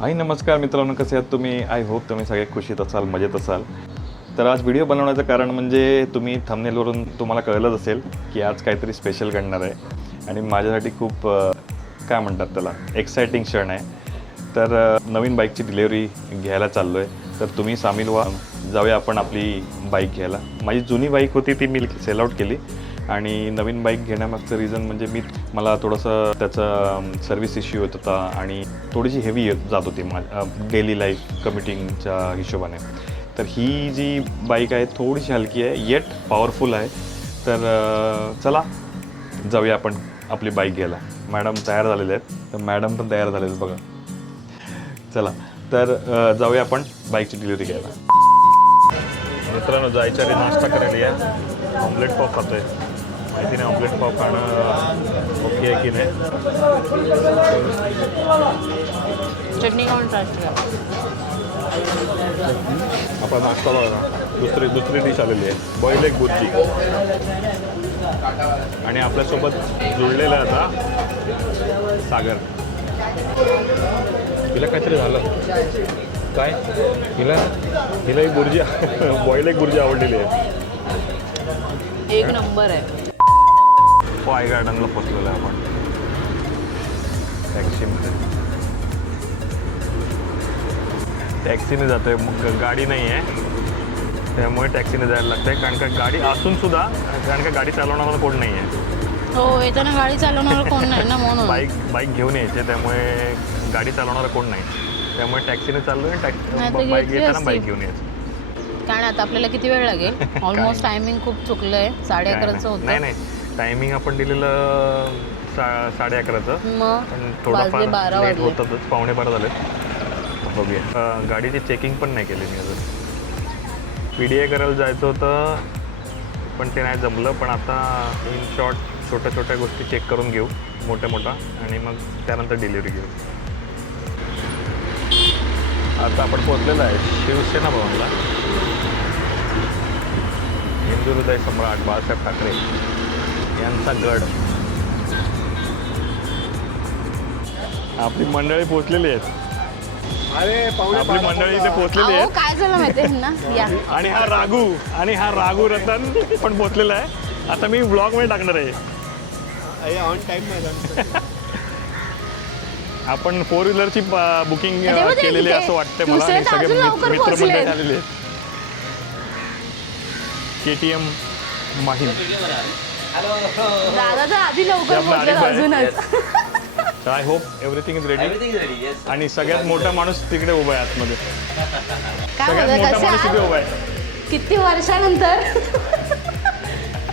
हाय नमस्कार मित्रांनो, कसे आहात तुम्ही? आय होप तुम्ही सगळे खुशीत असाल, मजेत असाल. तर आज व्हिडिओ बनवण्याचं कारण म्हणजे तुम्ही थंबनेलवरून तुम्हाला कळलंच असेल की आज काहीतरी स्पेशल घडणार आहे आणि माझ्यासाठी खूप काय म्हणतात त्याला एक्सायटिंग क्षण आहे. तर नवीन बाईकची डिलिव्हरी घ्यायला चाललो आहे. तर तुम्ही सामील व्हा, जाऊया आपण आपली बाईक घ्यायला. माझी जुनी बाईक होती ती मी सेल आउट केली आणि नवीन बाईक घेण्यामागचं रिझन म्हणजे मला थोडंसं त्याचा सर्व्हिस इश्यू होत होता आणि थोडीशी हेवी जात होती डेली लाईफ कम्युटिंगच्या हिशोबाने. तर ही जी बाईक आहे थोडीशी हलकी आहे येट पॉवरफुल आहे. तर चला जाऊया आपण आपली बाईक घ्यायला. मॅडम तयार झालेले आहेत, तर मॅडम पण तयार झालेले आहेत बघा. चला तर जाऊया आपण बाईकची डिलिव्हरी घ्यायला. मित्रांनो, जायच्या आधी नाश्ता करायला या. ऑमलेट पाव खातो आहे. माहिती नाही ऑमलेट पाव खाणं ओके आहे की नाही. चटणी खाऊन टेस्ट करा. आपला नाश्ता बघा, दुसरी डिश आलेली आहे, बॉईल एग बुर्जी. आणि आपल्यासोबत जुळलेला आता सागर. तिला काहीतरी झालं काय, हिला एक बुर्जी बॉईल एग बुर्जी आवडलेली आहे. एक नंबर आहे. पाय गार्डनला पोचलेलो आहे आपण टॅक्सीमध्ये. टॅक्सीने जातोय, मग गाडी नाही आहे त्यामुळे टॅक्सीने जायला लागतंय. कारण का गाडी असून सुद्धा, कारण का गाडी चालवणारा कोण नाही आहे. हो, येताना गाडी चालवणार कोण नाही ना, म्हणून बाईक घेऊन यायचे, त्यामुळे गाडी चालवणारा कोण नाही, त्यामुळे टॅक्सीने चाललोय. बाईक येताना बाईक घेऊन यायचं. कारण आता आपल्याला किती वेळ लागेल? ऑलमोस्ट टायमिंग खूप चुकलं आहे. 11:30 होतं. नाही टायमिंग आपण दिलेलं 11:30. मग पण थोडंफार बारा लेट वाजले. होतातच, 11:45 झाले. बघूया. गाडीची चेकिंग पण नाही केली मी अजून. PDI करायला जायचं होतं पण ते नाही जमलं. पण आता इन शॉर्ट छोट्या गोष्टी चेक करून घेऊ, मोठ्या आणि मग त्यानंतर डिलिव्हरी घेऊ. आता आपण पोहोचलेलो आहे शिवसेना भवनला. हिंदू हृदय सम्राट बाळासाहेब ठाकरे यांचा गड. आपली मंडळी पोहोचलेली आहेत. आपली मंडळी इथे पोहोचलेली अहो, आहे. काय झालं माहिती आहे ना, या आणि हा राघू रतन पण पोहोचलेला आहे. आता मी ब्लॉग मध्ये टाकणार आहे. ऑन टाइम आपण 4 व्हीलरची बुकिंग अरे वा, केलेली आहे इथे असं वाटतंय मला. दुसरे आणि तर अजून लवकर मित्रमंडळी पोहोचलेत. आलेले आहेत. KTM माहीम. दादा तर आधी लवकर आपला पोहोचले आरिफ आहे. अजूनच. I hope everything is ready. आणि सगळ्यात मोठा माणूस तिकडे उभा आहे आतमध्ये. काय सगळ्यात होतं, मोठा कसे माणूस तिथे आहात? उभा आहे. किती वर्षानंतर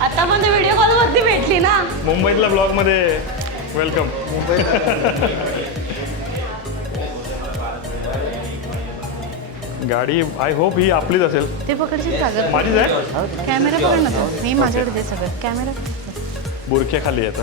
आता पण व्हिडिओ कॉल वरती भेटली ना. मुंबईतल्या ब्लॉग मध्ये वेलकम. गाडी आय होप ही आपलीच असेल. ते पकडशील सागर? माझीच आहे. कॅमेरा पकड ना तू. मी माझ्याकडे दे सगळं कॅमेरा. बुरख्या खाली आता.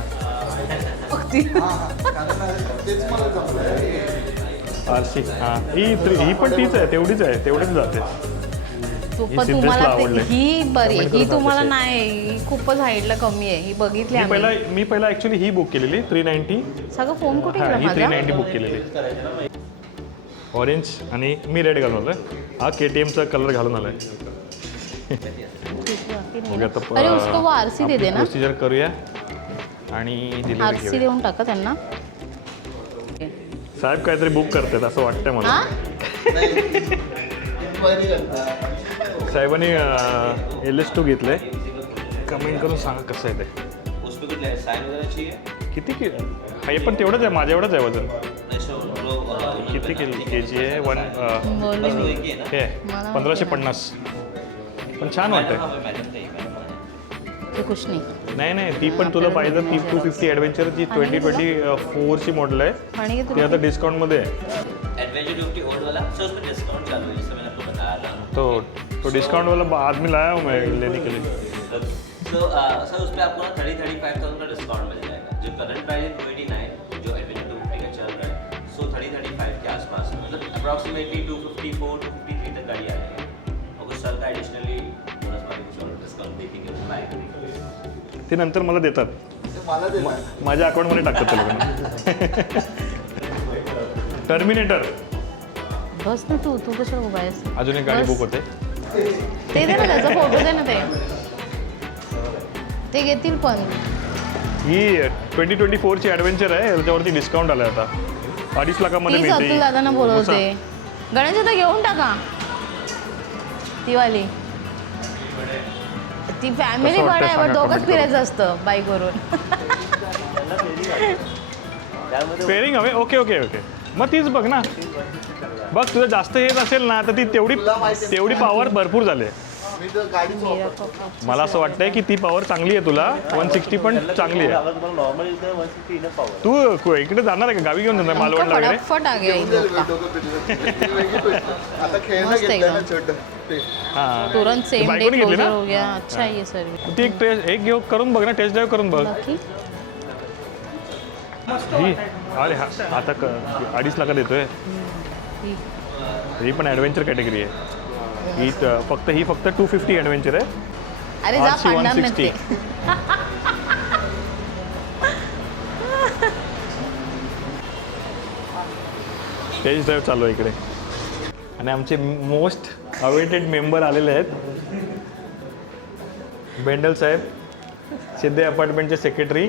आरसी हां, ही पण तीच आहे, तेवढीच आहे, तेवढीच जाते. पण सिद्धेशला तुम्हाला आवडले. ही बरी, Comment ही करून तुम्हाला सांगा. नाही, ही खूपच हाईटला कमी आहे. ही बघितली आम्ही. मी पहिला ऍक्च्युली ही बुक केलेली 390. सगळं फोन कुठे हां, गेला ही माझा? 390 बुक केलेली. ऑरेंज आणि मी रेड घालून आलोय. हा KTMचा कलर घालून आलाय. बघूया आता अरे उसको वो आरसी दे देना. प्रोसिजर करूया आणि डिलिव्हरी आरसी घेऊया. देऊन टाका त्यांना. साहेब काहीतरी बुक करतात असं वाटतंय मला. हा? साहेबांनी LS2 घेतलंय. कमेंट करून सांगा कसं आहे ते. उसमें कुछ साइन वगैरह चाहिए? किती हे पण तेवढंच आहे, माझ्या एवढंच आहे वजन. किती kg आहे? बोलले मी. हे मला 1550. पण छान वाटतंय. ते कुछ नाही. नाही ती पण तुला पाहिजे ती 250 ॲडव्हेंचर जी 2024ची मॉडेल आहे आणि ती आता डिस्काउंटमध्ये आहे. एडवेंचर 50 ओल्ड वाला सर, उसमें डिस्काउंट चालू है, जैसे मैंने आपको बताया था. तो डिस्काउंट वाला आज मैं लाया हूँ मैं लेने के लिए. तो सर उस पर आपको 30-35,000 का डिस्काउंट मिल जाएगा. जो करंट प्राइस है 289, जो एडवेंचर 250 का चल रहा है, सो 30-35 के आसपास, मतलब अप्रॉक्सीमेटली 254-253 तक गाड़ी आ जाएगी. और सर का एडिशनली बोनस वाली कुछ और डिस्काउंट देखेंगे बाय करेंगे. ते नंतर मला देतात. माझ्या अकाउंटमध्ये टाकतात ते लोकांना. टर्मिनेटर बस ना तू कशाला उभा आहेस? अजून एक गाडी बस. बुक होते. ते दे ना, त्याचा फोटो दे ना ते घेतील पण. ही 2024ची ॲडव्हेंचर आहे, त्याच्यावरती डिस्काउंट आलाय आता 2.5 लाखामध्ये तीच अतुल दादांना बोलवते. गणेश आता घेऊन टाका ती वाली. ती फॅमिली कसं वाटतं बरं आहे, सांगा पण दोघंच comment फिरायचं असतं बाईकवरून. पेअरिंग हवे. ओके ओके ओके, मग तीच बघ ना. बघ तुझं जास्त येत असेल ना तर ती तेवढी पॉवर भरपूर झाली. मला असं वाटतंय की ती पॉवर चांगली आहे तुला. 160 पण चांगली आहे. तू इकडे जाणार आहे का, गावी घेऊन जाणार मालवणला वगैरे? फटाफट आ गया इन लोग का. मस्त एकदम. हां, तुरंत सेम डे बाईकवर घेतली क्लोजर ना? हो गया. अच्छा है ये सर्विस. ती एक घेऊ करून बघ ना, टेस्ट ड्राईव्ह करून बघ. बाकी ही अरे हा आता 2.5 लाखात येतोय. ही पण ॲडव्हेंचर कॅटेगरी आहे. ही फक्त 250 ॲडव्हेंचर आहे. अरे जा RC पाडणार नाही 160. ते. टेस्ट ड्राईव्ह चालू आहे इकडे. आणि आमचे मोस्ट अवेटेड मेंबर आलेले आहेत. बेंडल साहेब, सिद्धे अपार्टमेंटचे सेक्रेटरी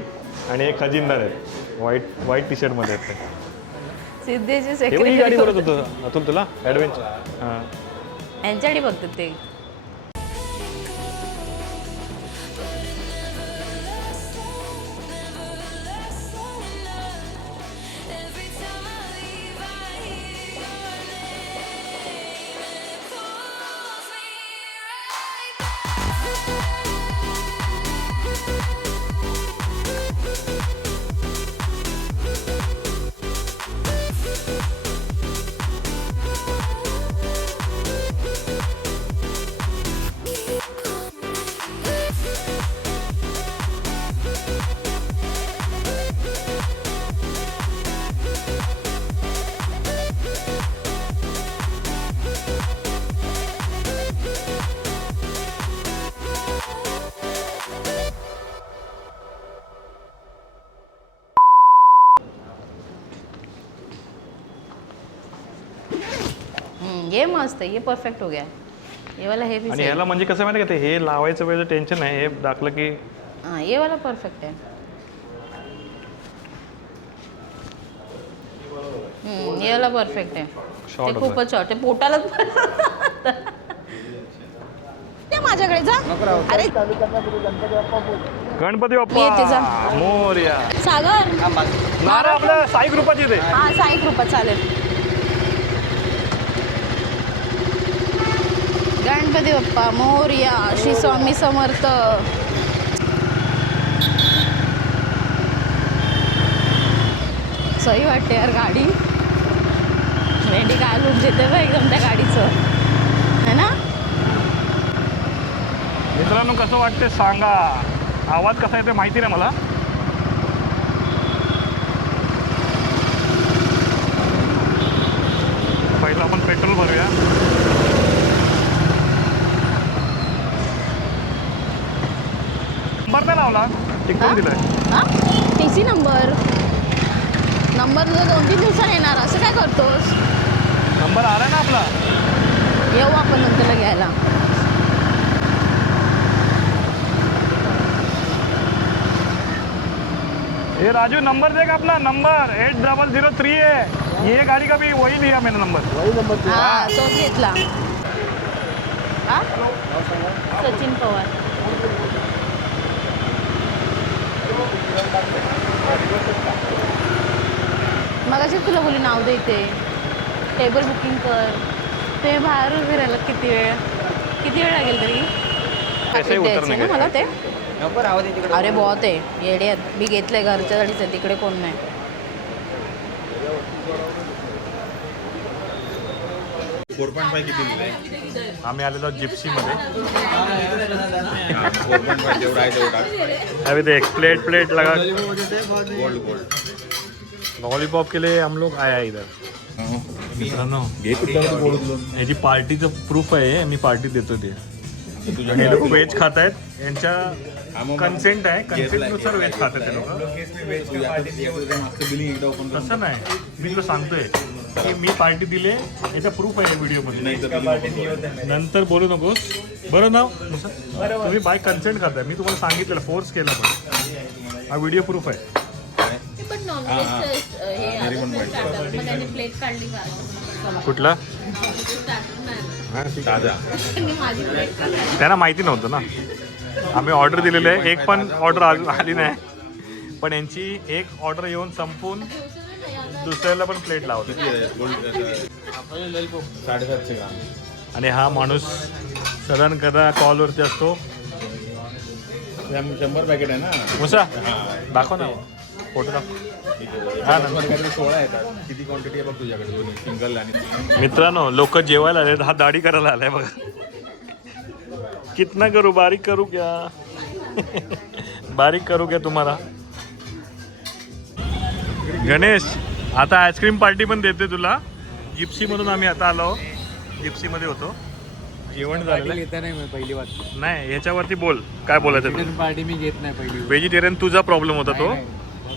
आणि एक खजिनदार आहेत. व्हाईट टी शर्टमध्ये आहेत ते. सिद्धेची हे बघ, ही गाडी सेक्रेटरी बोलत होतं अतुल तुला ॲडव्हेंचर. हां, यांच्याकडे बघतात ते. ये मस्त है, ये परफेक्ट हो गया. ये वाला है भी आणि सही. ह्याला म्हणजे कसं माहिती का, ते हे लावायचं वेळेचं टेन्शन आहे. हे दाखलं की हाँ ये वाला परफेक्ट है. ये वाला परफेक्ट आहे. Short ते खूपच शॉर्ट आहे, पोटालाच ते माझ्याकडे जा. अरे गणपती मी येते, जा. बाप्पा मोरया. सागर नारळ आपल्या साई कृपाची ते. हा 6 रुपये चालेल. गणपती बाप्पा मोरया, श्री स्वामी समर्थ. सही वाटते यार गाडी. वेंडी काय लुक देते बघ एकदम त्या गाडीचं, है ना? मित्रांनो कसं वाटते सांगा. आवाज कसा येते माहिती नाही मला. पहिलं आपण पेट्रोल भरूया. नंबर नाही लावला, टिकटून दिलाय. हा TC नंबर तुझा 2-3 दिवसांनी येणार, असं काय करतोस? नंबर आला ना आपला. येऊ आपण नंतरला घ्यायला. ये राजू नंबर देगा अपना. नंबर 8003 है. ये गाड़ी का भी वही लिया मैंने नंबर. हा तोच घेतला. हा सचिन पवार. मगाशीच तुला बोली नाव देते, टेबल बुकिंग कर. ते बाहेरून फिरायला किती वेळ लागेल तरी? पैसे द्यायचे उतरणे ना का? मला ते. अरे बहुत आहे, येडे आहेत. मी घेतलंय घरच्यासाठीच आहे, तिकडे कोण नाही. आम्ही आलेलो जिप्सीमध्ये. अभी देख प्लेट लगा. लॉलीपॉप के लिए हम लोग आया इधर. मित्रांनो याची पार्टीचं प्रूफ आहे. मी पार्टी देतो ते. हे लोक व्हेज खात आहेत. यांच्या कन्सेंट आहे. कन्सेंटनुसार व्हेज खातात ते लोक. तसं नाही, मी तुला सांगतोय की मी पार्टी दिले याचा प्रूफ आहे व्हिडिओ मध्ये. नंतर बोलू नकोस. बरं नाव तुम्ही बाय कन्सेंट करताय. मी तुम्हाला सांगितलेलं फोर्स केला पण हा व्हिडिओ प्रूफ आहे. पण नॉनव्हेजचं हे आलं नाही starter. मग त्याने प्लेट काढली का? कुठला त्यांनी माझी प्लेट काढली. त्यांना माहिती नव्हतं ना. आम्ही ऑर्डर दिलेलं आहे. एक पण ऑर्डर अजून आली नाही. पण यांची एक ऑर्डर येऊन संपून दुसऱ्याला पण प्लेट लावते. 750 ग्राम. आणि हा माणूस सदन कदा कॉलवरती असतो. 100 पॅकेट आहे ना. मुसा दाखव ना फोटो दाखव. हा ना काहीतरी 16 येतात. किती क्वांटिटी आहे बघ तुझ्याकडे दोन्ही सिंगल आणि मित्रांनो लोक जेवायला आले. हा दाढी करायला आलाय बघा. कितना करू बारीक करू क्या बारीक करू क्या तुम्हाला. गणेश आता आईस्क्रीम पार्टी पण देते तुला. जिप्सी मधून आम्ही आता आलो. जिप्सी मध्ये होतो. जेवण झालेलं घेता नाही मी पहिली बात. नाही याच्यावरती बोल काय बोलायचं तू. पार्टी मी घेत नाही पहिली. व्हेजिटेरियन तुझा प्रॉब्लेम होता तो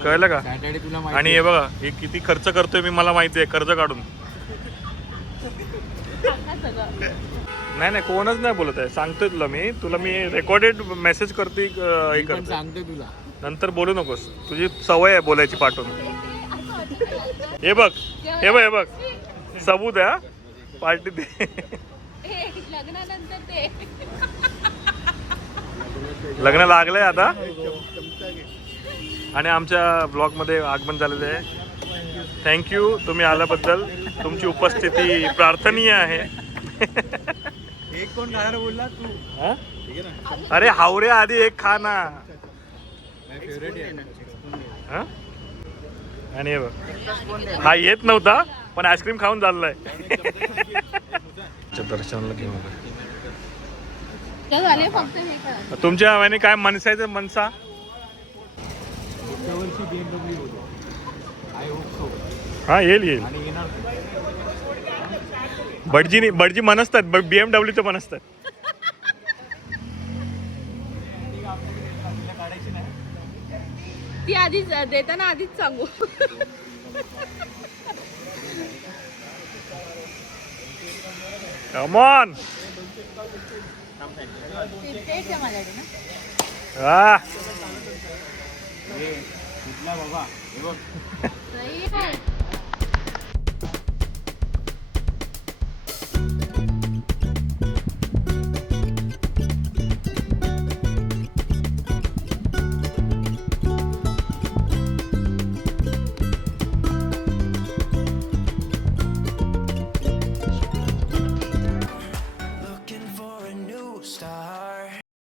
कळलं का. सॅटर्डे तुला आणि हे बघा हे किती खर्च करतोय मी मला माहिती आहे. कर्ज काढून नाही नाही कोणच नाही बोलत आहे. सांगतोय तुला मी रेकॉर्डेड मेसेज करते हे करतो. सांगतो तुला. नंतर बोलू नकोस. तुझी सवय आहे बोलायची पाठवून. हे बघ हे बघ सबूत आहे. पार्टी दे. लग्नानंतर ते लग्न लागलंय आता. आणि आमच्या ब्लॉगमध्ये आगमन झालेलं आहे. थँक्यू तुम्ही आल्याबद्दल. तुमची उपस्थिती प्रार्थनीय आहे. एक कोण खायला बोलला तू. हा? अरे हावरे आधी एक खा ना. फेवरेट आहे. हा? आणि हे बघ हा येत नव्हता पण आईस्क्रीम खाऊन झालेला आहे. दर्शनाला घेऊन झाले फक्त हे करा. तुमच्या हव्याने काय मनसायचं मनसा. वर्षी BMW होतो. I hope so. हा येईल आणि येणार. बडजी मनसतात BMW मनसतात. ती आधीच देताना आधीच सांगू. Come on. माझ्याकडे ना. हा कुठला बाबा हे बघ